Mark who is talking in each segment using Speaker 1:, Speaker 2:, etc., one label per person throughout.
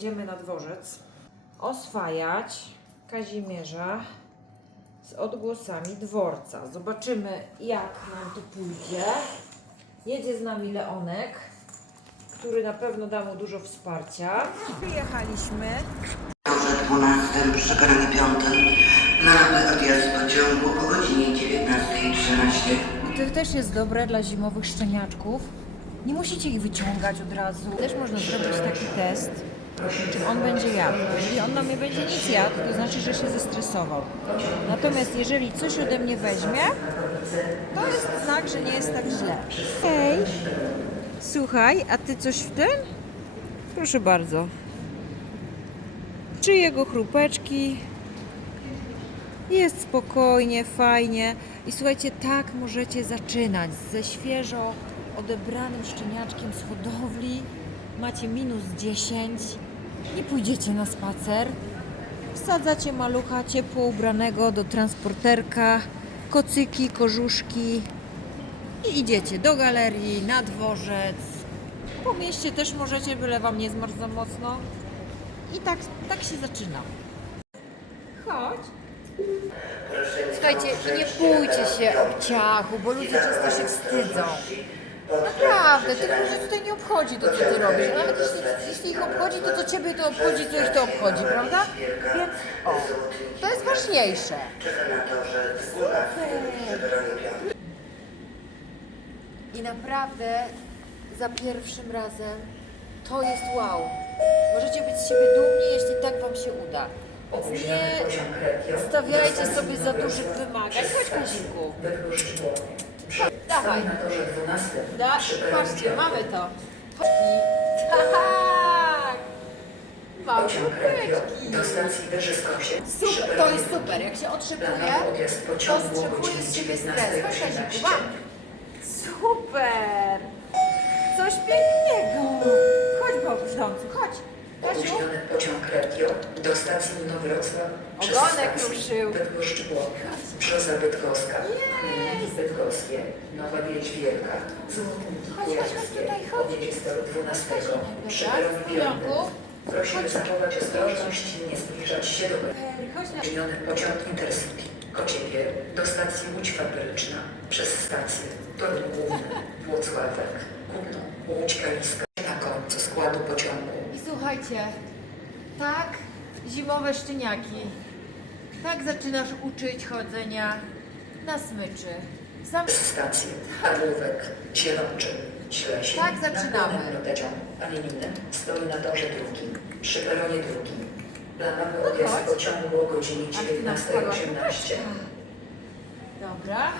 Speaker 1: jedziemy na dworzec oswajać Kazimierza z odgłosami dworca. Zobaczymy, jak nam to pójdzie. Jedzie z nami Leonek, który na pewno da mu dużo wsparcia.
Speaker 2: Torze 12 przy peronie 5 mamy odjazd pociągu o godzinie 19.13.
Speaker 1: I to też jest dobre dla zimowych szczeniaczków. Nie musicie ich wyciągać od razu. Też można zrobić taki test, czy on będzie jadł. Jeżeli on na mnie będzie nic jadł, to znaczy, że się zestresował. Natomiast jeżeli coś ode mnie weźmie, to jest znak, że nie jest tak źle. Hej, słuchaj, a ty coś w tym? Proszę bardzo. Czy jego chrupeczki? Jest spokojnie, fajnie. I słuchajcie, tak możecie zaczynać ze świeżo odebranym szczeniaczkiem z hodowli. Macie minus 10. Nie pójdziecie na spacer. Wsadzacie malucha ciepło ubranego do transporterka, kocyki, korzuszki i idziecie do galerii, na dworzec. Po mieście też możecie, byle wam nie zmarzł za mocno. I tak, tak się zaczyna. Chodź. Słuchajcie, nie bójcie się obciachu, bo ludzie często się wstydzą. Naprawdę, tych ludzi tutaj nie obchodzi to, co ty robisz. Nawet jeśli, jeśli ich obchodzi, to co ciebie to obchodzi, to ich to obchodzi, prawda? Więc o, to jest ważniejsze.
Speaker 2: Czeka na torze 12 przy peronie 5.
Speaker 1: I naprawdę za pierwszym razem to jest wow. Możecie być z siebie dumni, jeśli tak wam się uda. Więc nie stawiajcie sobie za dużych wymagań. Chodź, Kazinku. Dawaj.
Speaker 2: Na torze 12
Speaker 1: Da, patrzcie, mamy to. Tak! Mamy łódeczki.
Speaker 2: do stacji.
Speaker 1: Super, to jest super. Jak się otrzepuje, to strzepuje z siebie stres. Chodź, Kaziku, mam. Super! Coś pięknego. Chodź, Bobrzący, chodź.
Speaker 2: Opóźniony pociąg Regio do stacji Inowrocław przez
Speaker 1: Ogonek
Speaker 2: stację
Speaker 1: ruszył.
Speaker 2: Bydgoszcz Głowka, Brzoza Bydgoska, Bydgoskie, Nowa Wieś Wielka,
Speaker 1: chodź
Speaker 2: Kujawskie, toru 12 przy. 5. Prosimy zachować ostrożność i nie zbliżać się do. Opóźniony pociąg Intercity. Kociewie do stacji Łódź Fabryczna przez stację Tor Główny. Włocławek, Kupno, Łódź Kaliska na końcu składu pociągu.
Speaker 1: I słuchajcie, tak zimowe szczeniaki, tak zaczynasz uczyć chodzenia na smyczy. Sam...
Speaker 2: Przez stację Arlówek, Zielonczyn, Ślesie.
Speaker 1: Tak, zaczynamy.
Speaker 2: Anieliny stoi na torze drugim, przy peronie drugim. Planowany
Speaker 1: No
Speaker 2: odjazd pociągu o godzinie
Speaker 1: A ty nam spadłaś.
Speaker 2: 19.18.
Speaker 1: Dobra.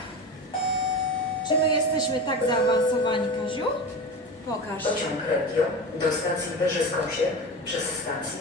Speaker 1: Czy my jesteśmy tak zaawansowani, Kaziu? Pokaż.
Speaker 2: Pociąg Regio do stacji Wyżyskosie przez stację